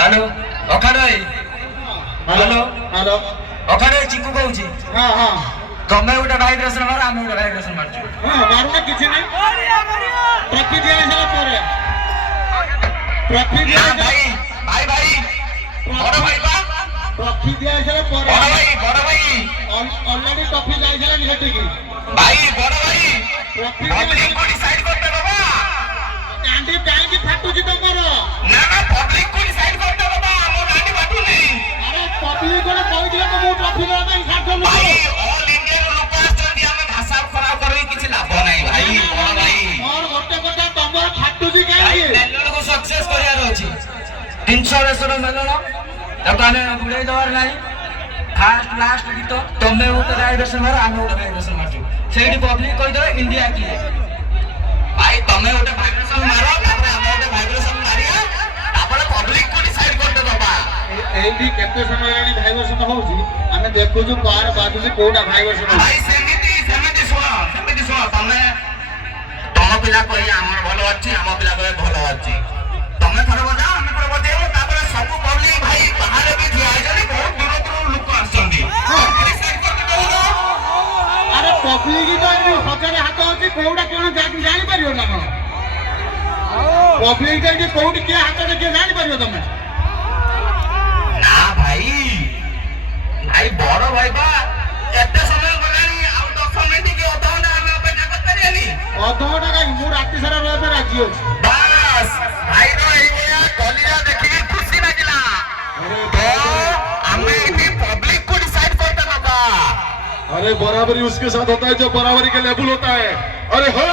Hello अखाड़े hello hello अखाड़े चिकू कहूची हाँ हाँ तमे गोटे भाइब्रेशन मार आमे गोटे भाइब्रेशन मारछु हाँ मारुना किछि नहीं ट्रॉफी दिया सारा पर ट्रॉफी दिया भाई भाई भाई बड़ भाई बा ट्रॉफी दिया सारा पर बड़ भाई ऑलरेडी ट्रॉफी जाय सारा निहति की भाई बड़ भाई ट्रॉफी पब्लिक को डिसाइड करते बाबा कांडी काई की फाटू जी तमर ना ना पब्लिक को डिसाइड करते बाबा मो गांडी बाटू नहीं अरे पब्लिक को कहि दिले तो मो ट्रॉफी ले में साथ लो भाई ऑल इंडिया रो लोक आछंती हमें भाषा खराब करई किछि लाभ नहीं भाई बड़ भाई और गोटे गोटे तमर फाटू जी काई मेलण को सक्सेस करियार अछि 300 रेसर मेलण तकाने बुड़ाई दवार नाही फास्ट लास्ट गीत तमे उते डाइवर्सन मार आमे उते डाइवर्सन मारछु सेठी पब्लिक कहि दे इंडिया की भाई तमे उते वाइब्रेशन मारो तापर आमे उते वाइब्रेशन मारिया तापर पब्लिक को डिसाइड करते बाबा एडी केते समय रेडी भाइब्रेशन होउची आमे देखु जो कार बाजू कोडा भाइब्रेशन भाई सेमिति सुनो तमे तम पिला कहि हमर भलो अछि हम पिला कहि भलो अछि तमे थरे बजाओ हम थरे बजाओ तापर सब पब्लिक भाई बाहर भी थिया जने बहुत दूर दूर लोक आछंती डिसाइड करते दो अरे पब्लिक तो हजारे हाथ अछि कोडा कोन जानि परियो ना पब्लिक के कोडी के हाथ के जानि परियो तमे ना भाई भाई बड़ भाई बा एते समय गलानी आ 10 मिनिट के अधघंटा हम अपेक्षा करतरियानी अधघंटा का मु राति सारा रहबे राजी अछि बस भाई रो एरिया कलिया देखि खुशी लागिला अरे तो हमें इतनी पब्लिक को डिसाइड करता बाबा अरे बराबरी उसके साथ होता है जो बराबरी के लेवल होता है। अरे हो